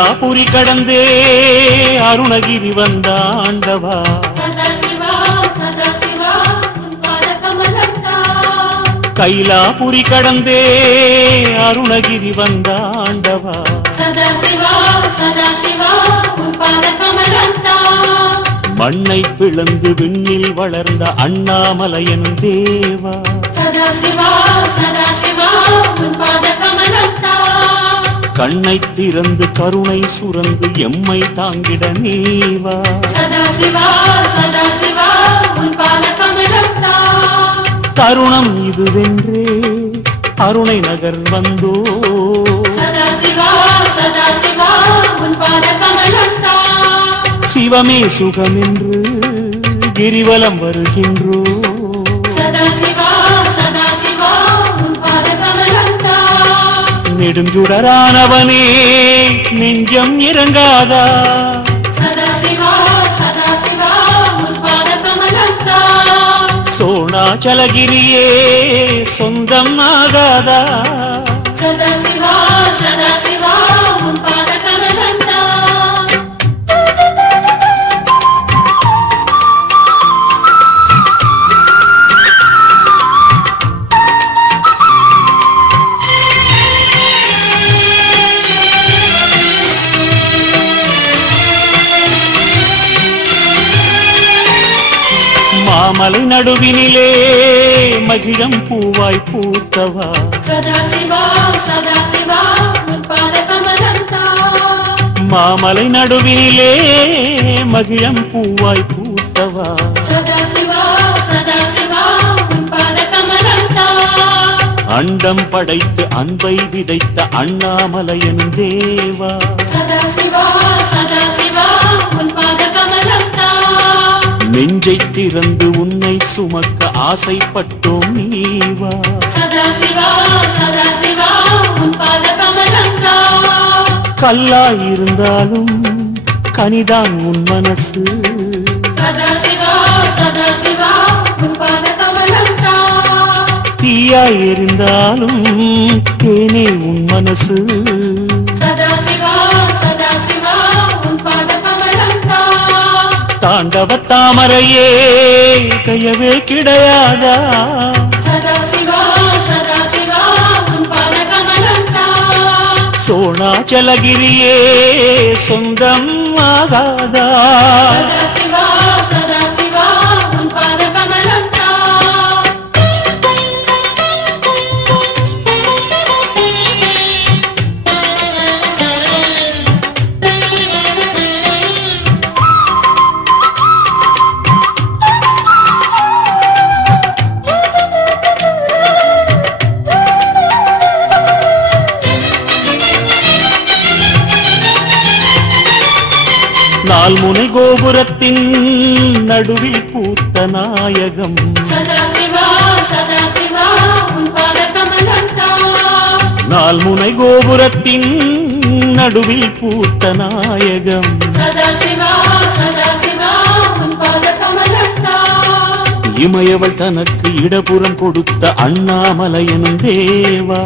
கைலாபுரி கடந்தே அருணகிரி வந்த ஆண்டவா கைலாபுரி கடந்தே அருணகிரி வந்த ஆண்டவா மண்ணை பிளந்து விண்ணில் வளர்ந்த அண்ணாமலையன் தேவா கண்ணை திறந்து கருணை சுரந்து எம்மை தாங்கிட நீவா தருணம் இதுவென்றே அருணை நகர் வந்தோ சிவமே சுகமென்று கிரிவலம் வருகின்றோ நெடுஞ்சுடரானவனே நெஞ்சம் இறங்காதா சோணாச்சலகிரியே சொந்தம் ஆகாதா மாமலை நடுவினிலே மகிழம் பூவாய் பூத்தவா மாமலை நடுவினிலே மகிழம் பூவாய் பூத்தவா அண்டம் படைத்து அன்பை விதைத்த அண்ணாமலையன் தேவா நெஞ்சை திறந்து உன்னை சுமக்க ஆசைப்பட்டோம் நீவா கல்லாயிருந்தாலும் கனிதான் உன் மனசு தீயாயிருந்தாலும் தேனே உன் மனசு தாண்டவ தாமரையே கையவே கிடையாதா சோணாச்சலகிரியே சொந்தம் ஆகாதா நால்முனை கோபுரத்தின் நடுவில் பூத்த நாயகம் நால்முனை கோபுரத்தின் நடுவில் பூத்த நாயகம் இமயவள் தனக்கு இடப்புறம் கொடுத்த அண்ணாமலையனும் தேவா